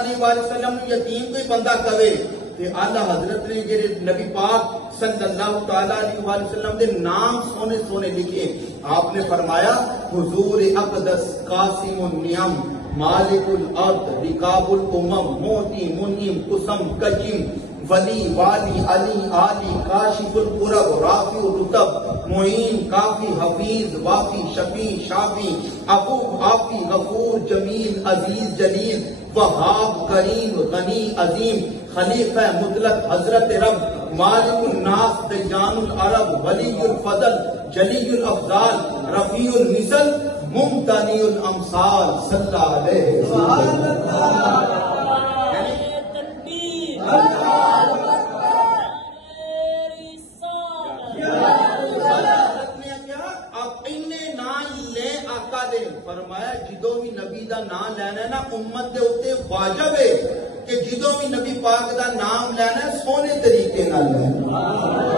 علیہ وآلہ وسلم یتیم کوئی بندہ کہے کہ اللہ حضرت نے جڑے نبی پاک صلی اللہ تعالیٰ علیہ وآلہ وسلم دے نام سونے سونے لکھے. آپ نے فرمایا حضور اقدس قاسم النعم مالک الارض رکاب الامم موتی منعم قسم کجم ولی والی علی عالی کاشف القرب رافع الرتب معین کافی حفیظ وافی شفیع شافی عفو عافی غفور جمیل عزیز جلیل وہاب کریم غنی عظیم خلیفہ مطلق حضرت رب مالک الناس دیان العرب ولی الفضل جلی الافضال رفیع المثل ممتنی الامثال صلی اللہ علیہ وسلم. فرمایا جدو بھی نبی دا نام لینا ہے نا امت دے اوتے واجب ہے کہ جدو بھی نبی پاک دا نام لینا ہے سونے طریقے نال لینا.